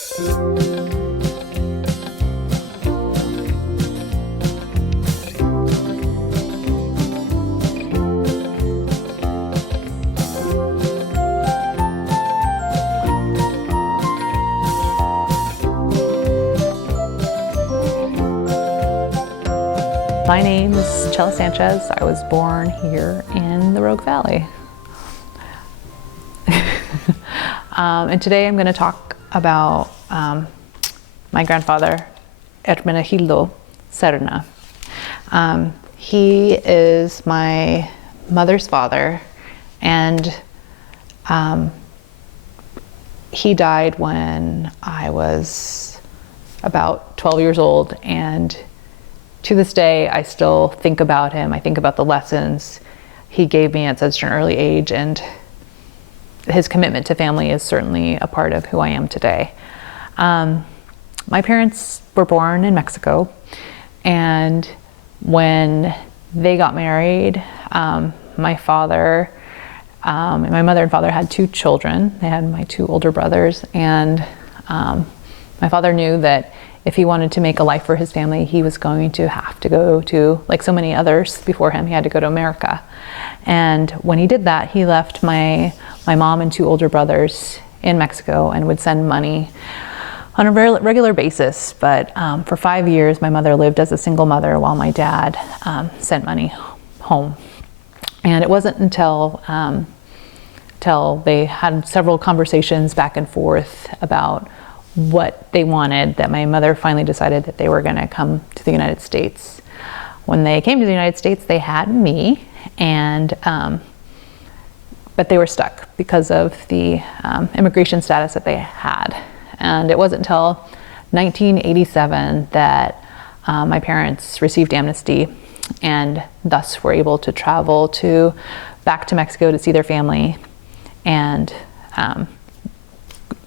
My name is Chela Sanchez. I was born here in the Rogue Valley. And today I'm going to talk about my grandfather, Hermenegildo. He is my mother's father, and he died when I was about 12 years old, and to this day, I still think about him. I think about the lessons he gave me at such an early age, and his commitment to family is certainly a part of who I am today. My parents were born in Mexico, and when they got married, my mother and father had 2 children. They had my 2 older brothers, and my father knew that if he wanted to make a life for his family, he was going to have to go to, like so many others before him, he had to go to America. And when he did that, he left my mom and 2 older brothers in Mexico and would send money on a very regular basis. But for 5 years, my mother lived as a single mother while my dad sent money home. And it wasn't until they had several conversations back and forth about what they wanted that my mother finally decided that they were going to come to the United States. When they came to the United States, they had me, and but they were stuck because of the immigration status that they had. And it wasn't until 1987 that my parents received amnesty, and thus were able to travel back to Mexico to see their family, and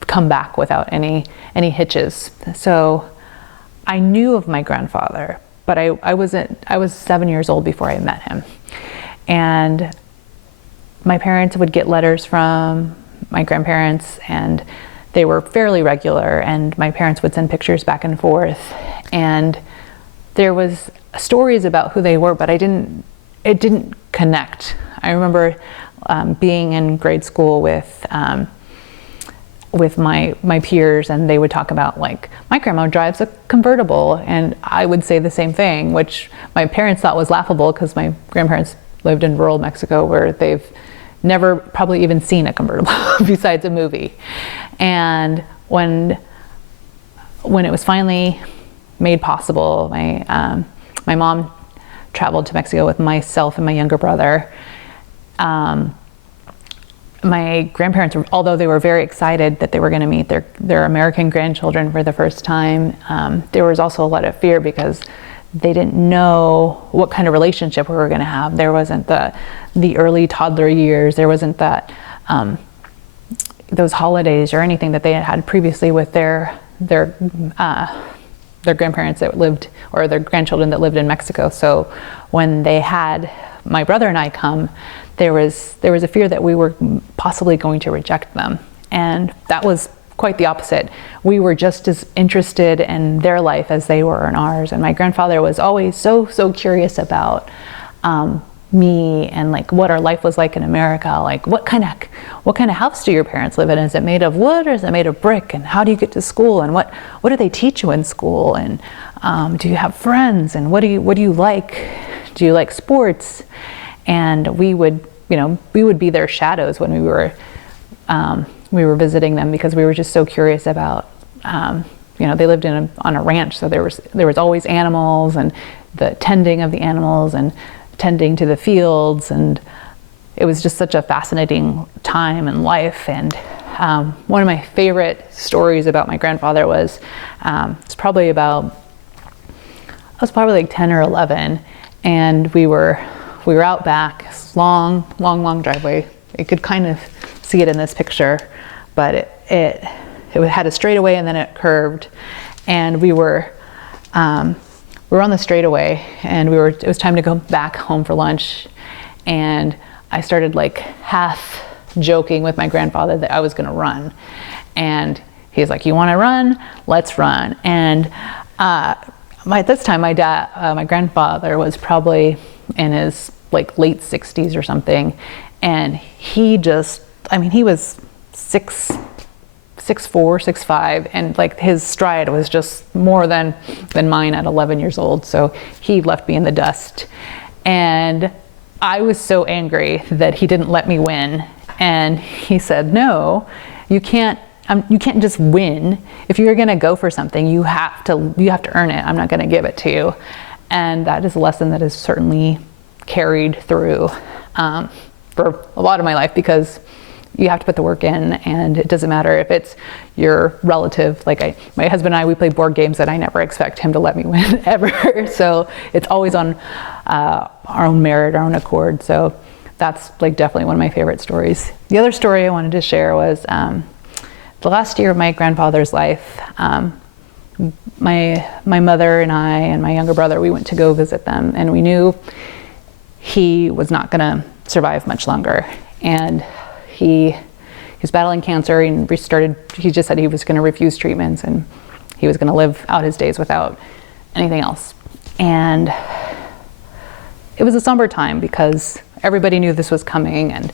come back without any hitches. So I knew of my grandfather, but I was 7 years old before I met him. And my parents would get letters from my grandparents, and they were fairly regular, and my parents would send pictures back and forth. And there was stories about who they were, but it didn't connect. I remember being in grade school with my peers, and they would talk about, like, my grandma drives a convertible, and I would say the same thing, which my parents thought was laughable because my grandparents lived in rural Mexico where they've never probably even seen a convertible besides a movie. And when it was finally made possible, my mom traveled to Mexico with myself and my younger brother. My grandparents, although they were very excited that they were going to meet their American grandchildren for the first time, there was also a lot of fear because they didn't know what kind of relationship we were going to have. There wasn't the early toddler years. There wasn't those holidays or anything that they had previously with their grandparents that lived, or their grandchildren that lived in Mexico. So when they had my brother and I come, there was a fear that we were possibly going to reject them. And that was quite the opposite. We were just as interested in their life as they were in ours. And my grandfather was always so curious about me and, like, what our life was like in America. Like, what kind of house do your parents live in? Is it made of wood or is it made of brick? And how do you get to school? And what do they teach you in school? And do you have friends? And what do you like? Do you like sports? And we would be their shadows when we were visiting them, because we were just so curious about, they lived on a ranch, so there was always animals, and the tending of the animals and tending to the fields, and it was just such a fascinating time in life. And one of my favorite stories about my grandfather was, I was probably like 10 or 11, and we were out back, long driveway. You could kind of see it in this picture, but it had a straightaway and then it curved, and we were on the straightaway, and it was time to go back home for lunch, and I started, like, half joking with my grandfather that I was going to run, and He's like, you want to run? Let's run. And at this time, my grandfather was probably in his like late 60s or something. And he was 6'4", 6'5", and like his stride was just more than mine at 11 years old. So he left me in the dust. And I was so angry that he didn't let me win. And he said, no, you can't just win. If you're gonna go for something, you have to earn it. I'm not gonna give it to you. And that is a lesson that has certainly carried through for a lot of my life, because you have to put the work in, and it doesn't matter if it's your relative. Like my husband and I, we play board games and I never expect him to let me win ever. So it's always on our own merit, our own accord. So that's like definitely one of my favorite stories. The other story I wanted to share was the last year of my grandfather's life. My mother and I and my younger brother, we went to go visit them, and we knew he was not gonna survive much longer. And he was battling cancer, and he just said he was gonna refuse treatments and he was gonna live out his days without anything else. And it was a somber time because everybody knew this was coming, and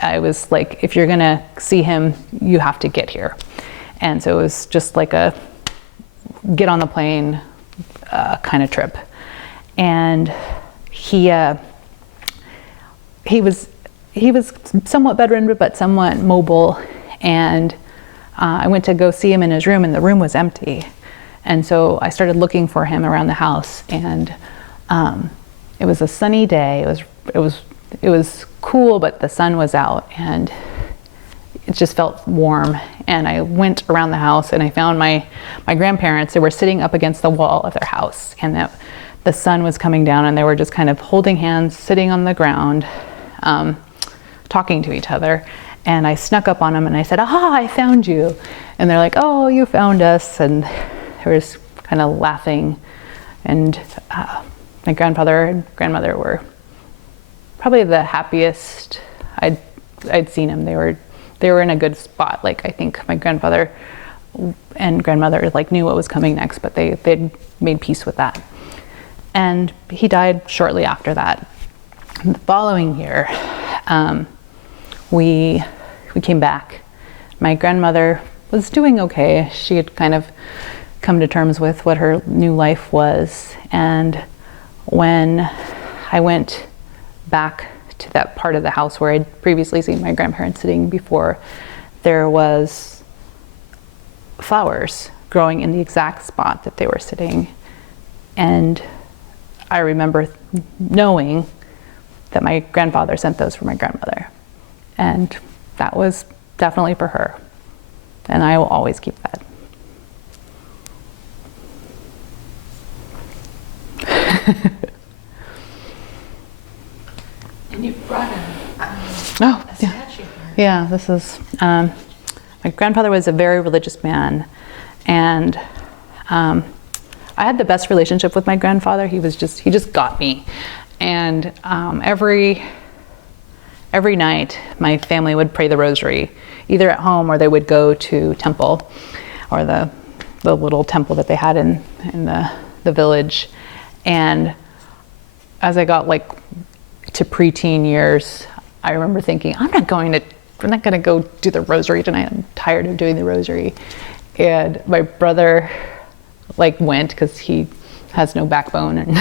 I was like, if you're gonna see him, you have to get here. And so it was just like a get on the plane kind of trip. And he was somewhat bedridden, but somewhat mobile. And I went to go see him in his room, and the room was empty. And so I started looking for him around the house, and it was a sunny day. It was cool, but the sun was out, and it just felt warm. And I went around the house, and I found my grandparents. They were sitting up against the wall of their house, and the sun was coming down, and they were just kind of holding hands, sitting on the ground, talking to each other. And I snuck up on them and I said, "Aha, I found you." And they're like, "Oh, you found us." And they was kind of laughing. And my grandfather and grandmother were probably the happiest I'd seen them. They were in a good spot. Like, I think my grandfather and grandmother like knew what was coming next, but they'd made peace with that. And he died shortly after that. The following year, we came back. My grandmother was doing okay. She had kind of come to terms with what her new life was. And when I went back to that part of the house where I'd previously seen my grandparents sitting before, there was flowers growing in the exact spot that they were sitting. And I remember knowing that my grandfather sent those for my grandmother. And that was definitely for her. And I will always keep that. And you brought a statue. Yeah, this is, my grandfather was a very religious man. And I had the best relationship with my grandfather. He just got me. And every night, my family would pray the rosary, either at home or they would go to temple, or the little temple that they had in the village. And as I got like to preteen years, I remember thinking, I'm not going to go do the rosary tonight. I'm tired of doing the rosary. And my brother like went because he has no backbone, and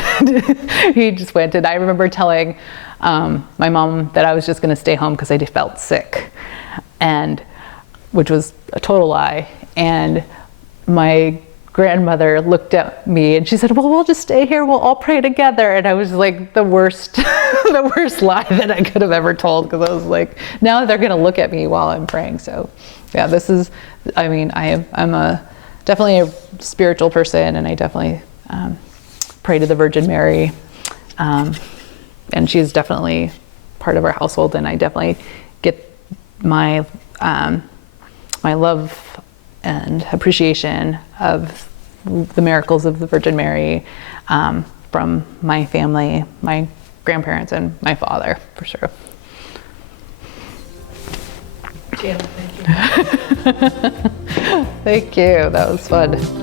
he just went. And I remember telling my mom that I was just going to stay home because I felt sick, and which was a total lie. And my grandmother looked at me and she said, "Well, we'll just stay here. We'll all pray together." And I was like the worst, the worst lie that I could have ever told, because I was like, now they're going to look at me while I'm praying. So, yeah, this is. I mean, I'm definitely a spiritual person, and I definitely pray to the Virgin Mary, and she's definitely part of our household. And I definitely get my my love and appreciation of the miracles of the Virgin Mary from my family, my grandparents, and my father, for sure. Chela, thank you. Thank you. That was fun.